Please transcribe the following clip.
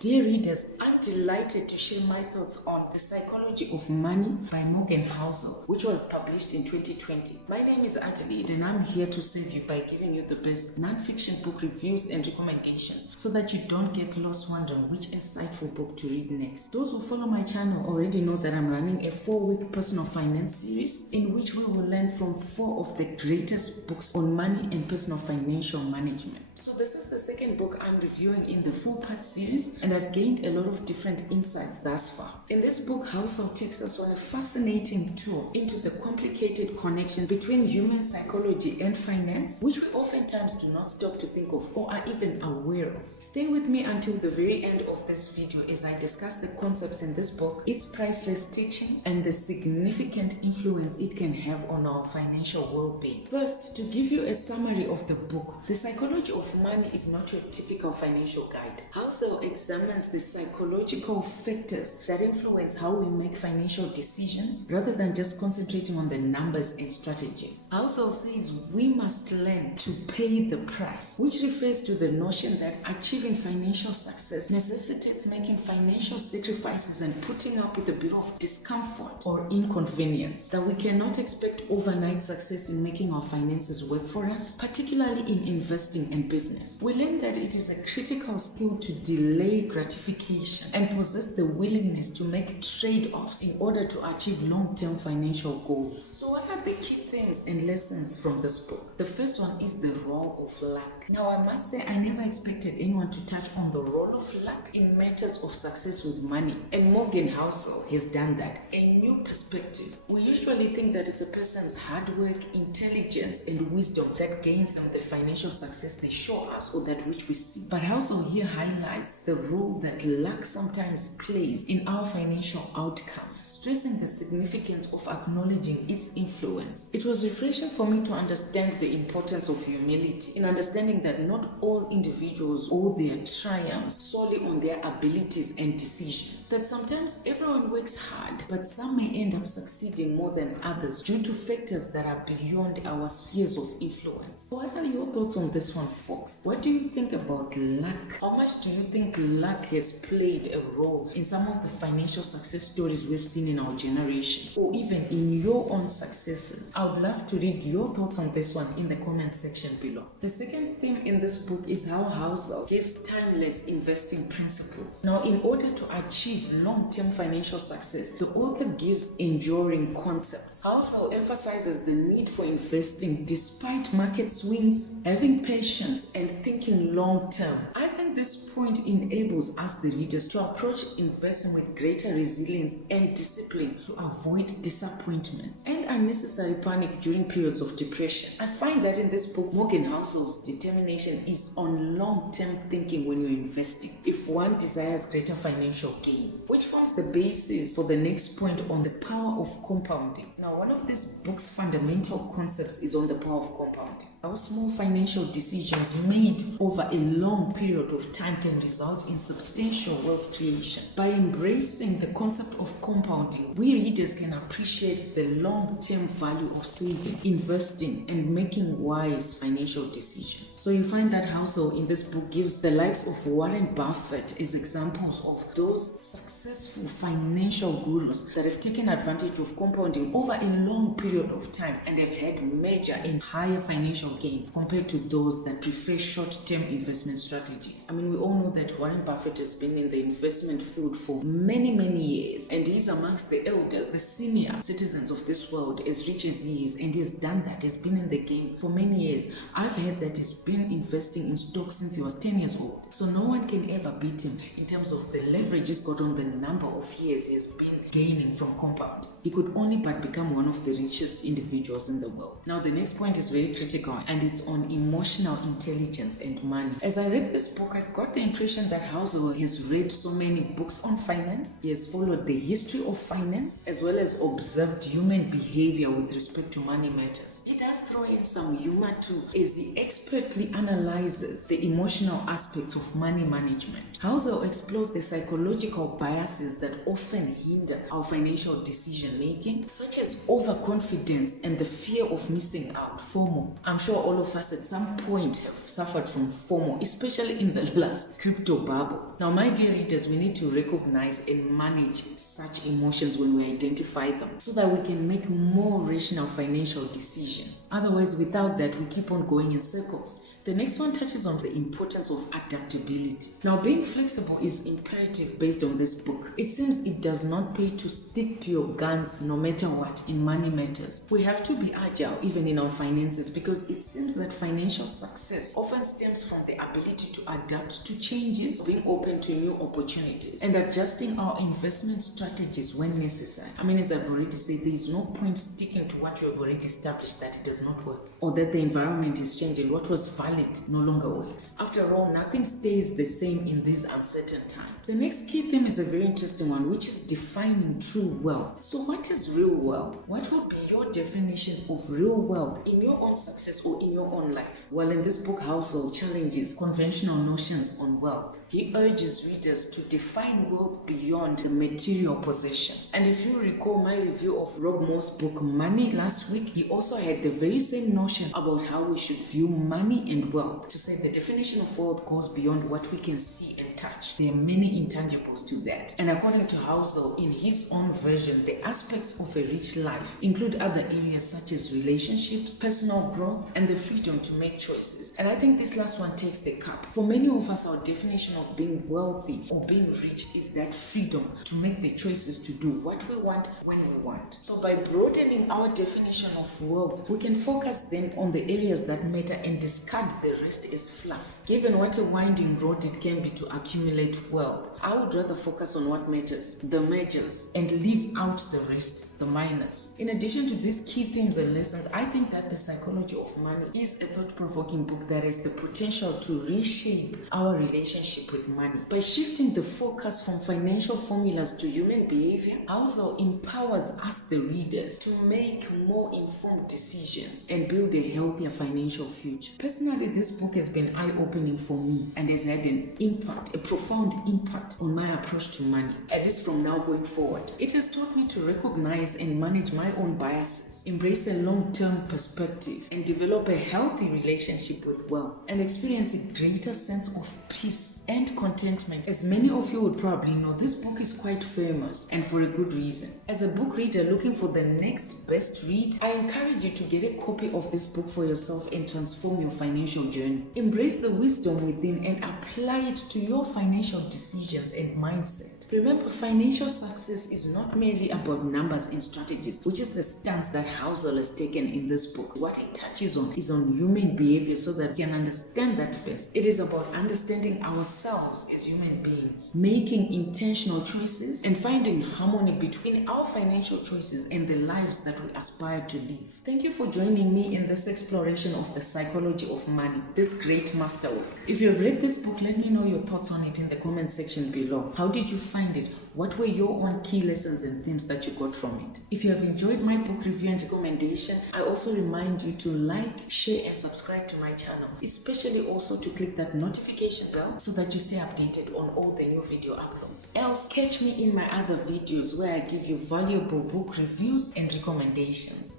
Dear readers, I'm delighted to share my thoughts on The Psychology of Money by Morgan Housel, which was published in 2020. My name is Adaptability and I'm here to serve you by giving you the best non-fiction book reviews and recommendations so that you don't get lost wondering which insightful book to read next. Those who follow my channel already know that I'm running a 4-week personal finance series in which we will learn from 4 of the greatest books on money and personal financial management. So this is the second book I'm reviewing in the 4-part series, and I've gained a lot of different insights thus far. In this book, Housel takes us on a fascinating tour into the complicated connection between human psychology and finance, which we oftentimes do not stop to think of or are even aware of. Stay with me until the very end of this video as I discuss the concepts in this book, its priceless teachings, and the significant influence it can have on our financial well-being. First, to give you a summary of the book, The Psychology of Money is not your typical financial guide. Housel examines the psychological factors that influence how we make financial decisions rather than just concentrating on the numbers and strategies. Housel says we must learn to pay the price, which refers to the notion that achieving financial success necessitates making financial sacrifices and putting up with a bit of discomfort or inconvenience, that we cannot expect overnight success in making our finances work for us, particularly in investing and business. We learn that it is a critical skill to delay gratification and possess the willingness to make trade-offs in order to achieve long-term financial goals. So what are the key themes and lessons from this book? The first one is the role of luck. Now I must say I never expected anyone to touch on the role of luck in matters of success with money, and Morgan Housel has done that. A new perspective. We usually think that it's a person's hard work, intelligence, and wisdom that gains them the financial success they show us or that which we see. But Housel here highlights the role that luck sometimes plays in our financial outcomes, stressing the significance of acknowledging its influence. It was refreshing for me to understand the importance of humility in understanding that not all individuals owe their triumphs solely on their abilities and decisions. That sometimes everyone works hard, but some may end up succeeding more than others due to factors that are beyond our spheres of influence. What are your thoughts on this one, folks? What do you think about luck? How much do you think luck has played a role in some of the financial success stories we've seen in our generation, or even in your own successes? I would love to read your thoughts on this one in the comment section below. The second theme in this book is how Housel gives timeless investing principles. Now, in order to achieve long-term financial success, the author gives enduring concepts. Housel emphasizes the need for investing despite market swings, having patience, and thinking long-term. I think this point enables us, the readers, to approach investing with greater resilience and discipline to avoid disappointments and unnecessary panic during periods of depression. I find that in this book, Morgan Housel's determination is on long-term thinking when you're investing, if one desires greater financial gain, which forms the basis for the next point on the power of compounding. Now, one of this book's fundamental concepts is on the power of compounding. How small financial decisions made over a long period of time can result in substantial wealth creation. By embracing the concept of compounding, we readers can appreciate the long-term value of saving, investing, and making wise financial decisions. So you find that Housel in this book gives the likes of Warren Buffett as examples of those successful financial gurus that have taken advantage of compounding over a long period of time and have had major and higher financial gains compared to those that prefer short-term investment strategies. I mean, we all know that Warren Buffett has been in the investment field for many years, and he's amongst the elders, the senior citizens of this world, as rich as he is, and he has done that. He's been in the game for many years. I've heard that he's been investing in stocks since he was 10 years old. So no one can ever beat him in terms of the leverage he's got on the number of years he's been gaining from compound. He could only but become one of the richest individuals in the world. Now, the next point is very critical, and it's on emotional intelligence and money. As I read this book, I got the impression that Housel has read so many books on finance. He has followed the history of finance as well as observed human behavior with respect to money matters. He does throw in some humor too, as he expertly analyzes the emotional aspects of money management. Housel explores the psychological biases that often hinder our financial decision making, such as overconfidence and the fear of missing out, FOMO. I'm sure sure all of us at some point have suffered from FOMO, especially in the last crypto bubble. Now, my dear readers, we need to recognize and manage such emotions when we identify them so that we can make more rational financial decisions. Otherwise, without that, we keep on going in circles. The next one touches on the importance of adaptability. Now, being flexible is imperative based on this book. It seems it does not pay to stick to your guns no matter what in money matters. We have to be agile even in our finances because it seems that financial success often stems from the ability to adapt to changes, being open to new opportunities, and adjusting our investment strategies when necessary. I mean, as I've already said, there is no point sticking to what you have already established that it does not work, or that the environment is changing. What was valid no longer works. After all, nothing stays the same in these uncertain times. The next key theme is a very interesting one, which is defining true wealth. So what is real wealth? What would be your definition of real wealth in your own success or in your own life? Well, in this book, Housel challenges conventional notions on wealth. He urges readers to define wealth beyond the material possessions. And if you recall my review of Rob Moore's book, Money, last week, he also had the very same notion about how we should view money and wealth, to say the definition of wealth goes beyond what we can see and touch. There are many intangibles to that. And according to Housel, in his own version, the aspects of a rich life include other areas such as relationships, personal growth, and the freedom to make choices. And I think this last one takes the cup. For many of us, our definition of being wealthy or being rich is that freedom to make the choices to do what we want when we want. So by broadening our definition of wealth, we can focus then on the areas that matter and discard the rest as fluff. Given what a winding road it can be to accumulate wealth, I would rather focus on what matters, the majors, and leave out the rest, the minors. In addition to these key themes and lessons, I think that The Psychology of Money is a thought-provoking book that has the potential to reshape our relationship with money. By shifting the focus from financial formulas to human behavior, Housel empowers us, the readers, to make more informed decisions and build a healthier financial future. Personally, this book has been eye-opening for me and has had an impact, a profound impact on my approach to money, at least from now going forward. It has taught me to recognize and manage my own biases, embrace a long-term perspective, and develop a healthy relationship with wealth, and experience a greater sense of peace and contentment. As many of you would probably know, this book is quite famous, and for a good reason. As a book reader looking for the next best read, I encourage you to get a copy of this book for yourself and transform your financial journey. Embrace the wisdom within and apply it to your financial decisions and mindset. Remember, financial success is not merely about numbers and strategies, which is the stance that Housel has taken in this book. What it touches on is on human behavior so that we can understand that first. It is about understanding ourselves as human beings, making intentional choices, and finding harmony between our financial choices and the lives that we aspire to live. Thank you for joining me in this exploration of the psychology of money, this great masterwork. If you have read this book, let me know your thoughts on it in the comment section below. How did you find it? What were your own key lessons and themes that you got from it? If you have enjoyed my book review and recommendation, I also remind you to like, share, and subscribe to my channel, especially also to click that notification bell so that you stay updated on all the new video uploads. Else, catch me in my other videos where I give you valuable book reviews and recommendations.